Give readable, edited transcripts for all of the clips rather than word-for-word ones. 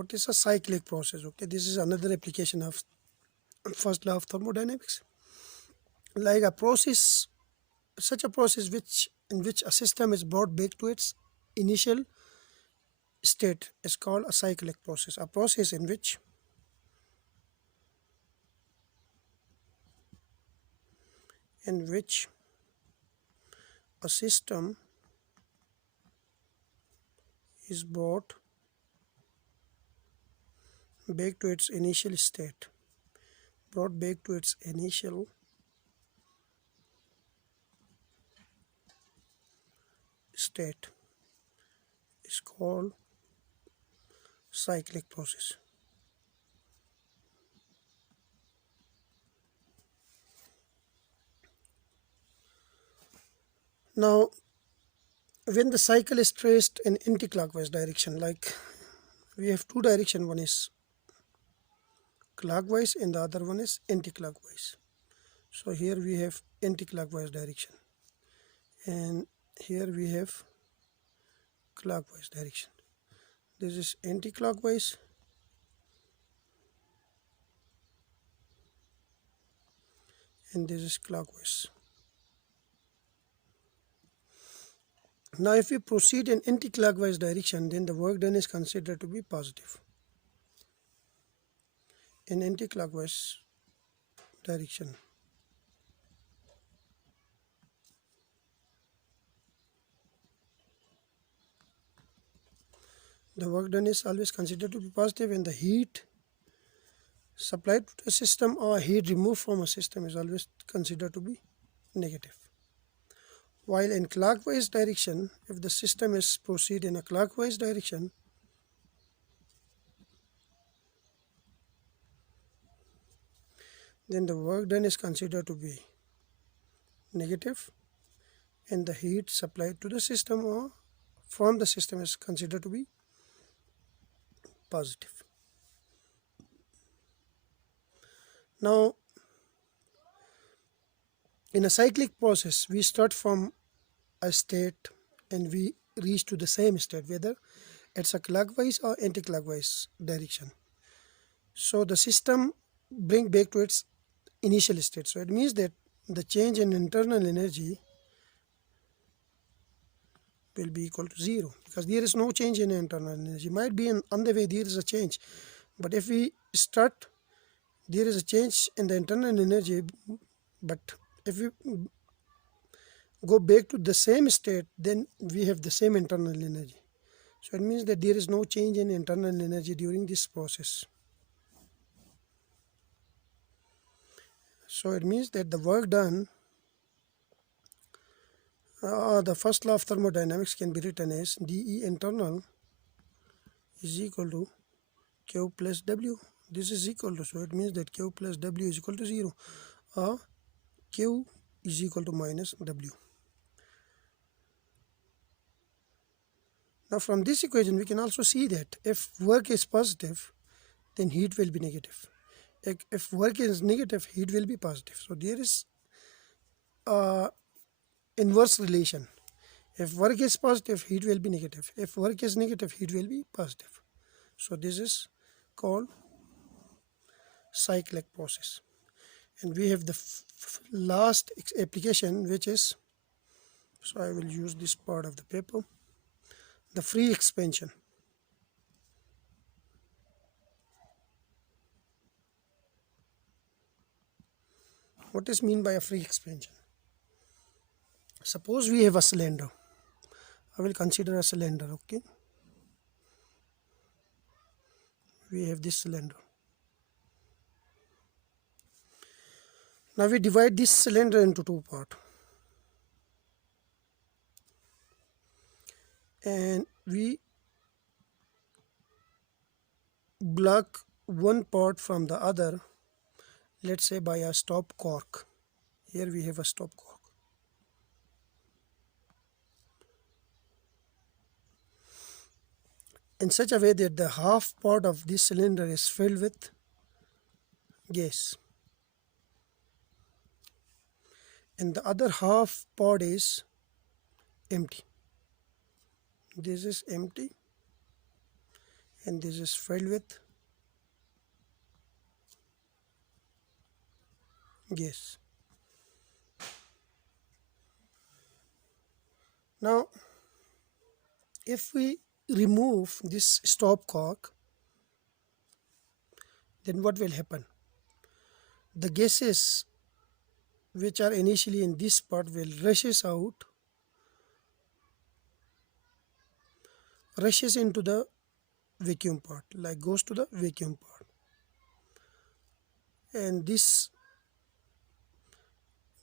what is a cyclic process? Okay, this is another application of first law of thermodynamics. Like a process, such a process in which a system is brought back to its initial state is called a cyclic process. A process in which a system is brought back to its initial state. Brought back to its initial state is called cyclic process. Now, when the cycle is traced in anti-clockwise direction, like we have two directions, one is clockwise and the other one is anti-clockwise. So here we have anti-clockwise direction and here we have clockwise direction. This is anti-clockwise and this is clockwise. Now if we proceed in anti-clockwise direction, then the work done is considered to be positive. In anti-clockwise direction, the work done is always considered to be positive, and the heat supplied to the system or heat removed from a system is always considered to be negative. While in clockwise direction, if the system is proceed in a clockwise direction, then the work done is considered to be negative and the heat supplied to the system or from the system is considered to be positive. Now, in a cyclic process, we start from a state and we reach to the same state, whether it's a clockwise or anti-clockwise direction. So the system bring back to its initial state. So it means that the change in internal energy will be equal to 0 because there is no change in internal energy. Might be on the way there is a change, but if we start, there is a change in the internal energy, but if we go back to the same state, then we have the same internal energy. So it means that there is no change in internal energy during this process. So it means that the work done, the first law of thermodynamics can be written as dE internal is equal to Q plus W. This is equal to, so it means that Q plus W is equal to 0, or Q is equal to minus W. Now from this equation we can also see that if work is positive, then heat will be negative. If work is negative, heat will be positive. So there is a inverse relation. If work is positive, heat will be negative. If work is negative, heat will be positive. So this is called cyclic process. And we have the last application, which is, so I will use this part of the paper, the free expansion. What is meant by a free expansion? Suppose we have a cylinder. I will consider a cylinder, okay? We have this cylinder. Now we divide this cylinder into two parts. And we block one part from the other, let's say by a stop cork. Here we have a stop cork. In such a way that the half part of this cylinder is filled with gas and the other half part is empty. This is empty and this is filled with gas. Now if we remove this stopcock, then what will happen? The gases which are initially in this part will rushes into the vacuum part, like goes to the vacuum part, and this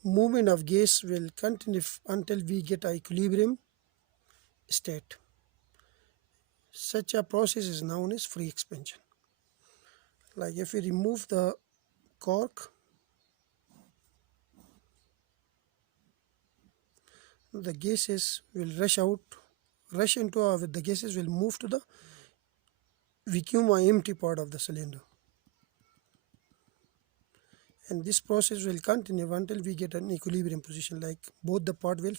movement of gas will continue until we get a equilibrium state. Such a process is known as free expansion. Like if we remove the cork, the gases will rush into the gases will move to the vacuum or empty part of the cylinder, and this process will continue until we get an equilibrium position, like both the part will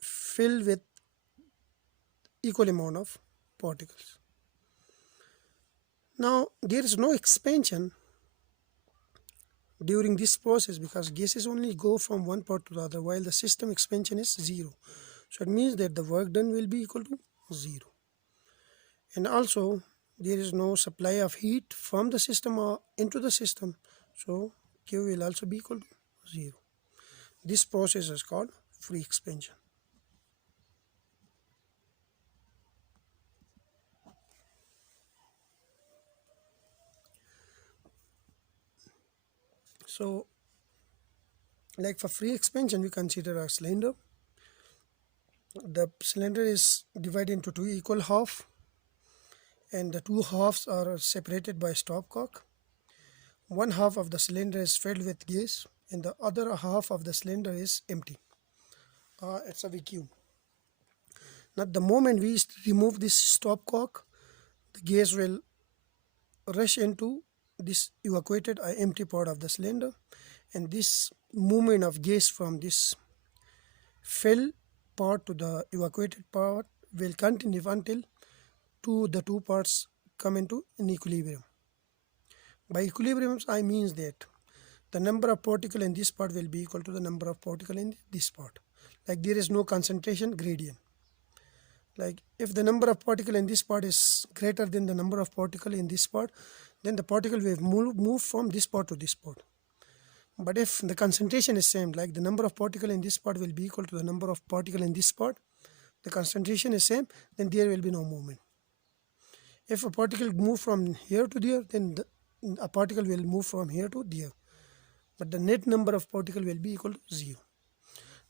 fill with equal amount of particles. Now there is no expansion during this process because gases only go from one part to the other, while the system expansion is 0. So it means that the work done will be equal to 0. And also there is no supply of heat from the system or into the system, so Q will also be equal to 0. This process is called free expansion. So like for free expansion, we consider a cylinder. The cylinder is divided into two equal halves, and the two halves are separated by stopcock. One half of the cylinder is filled with gas and the other half of the cylinder is empty. It's a vacuum. Now the moment we remove this stopcock, the gas will rush into this evacuated or empty part of the cylinder, and this movement of gas from this filled part to the evacuated part will continue until the two parts come into an equilibrium. By equilibrium, I means that the number of particles in this part will be equal to the number of particles in this part. Like there is no concentration gradient. Like if the number of particles in this part is greater than the number of particles in this part, then the particle will move from this part to this part. But if the concentration is same, like the number of particles in this part will be equal to the number of particles in this part, the concentration is same, then there will be no movement. If a particle move from here to there, then a particle will move from here to there, but the net number of particles will be equal to 0.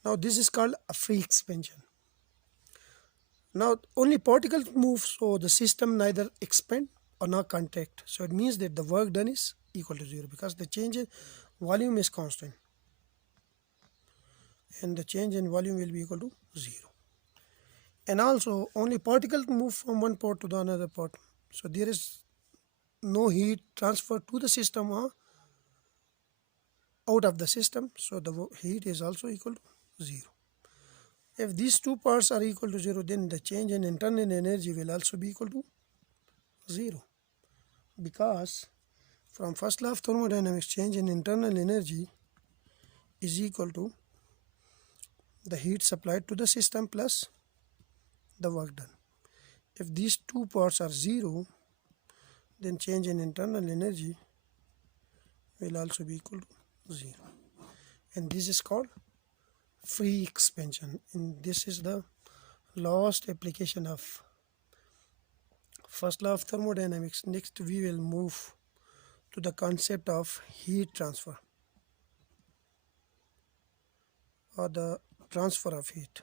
Now this is called a free expansion. Now only particles move, so the system neither expand or not contract. So it means that the work done is equal to 0 because the change in volume is constant, and the change in volume will be equal to 0. And also only particles move from one part to the another part, so there is no heat transfer to the system or out of the system, so the heat is also equal to 0. If these two parts are equal to 0, then the change in internal energy will also be equal to 0, because from first law of thermodynamics, change in internal energy is equal to the heat supplied to the system plus the work done. If these two parts are 0, then change in internal energy will also be equal to 0, and this is called free expansion. And this is the last application of first law of thermodynamics. Next we will move to the concept of heat transfer or the transfer of heat,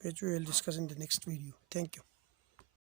which we will discuss in the next video. Thank you.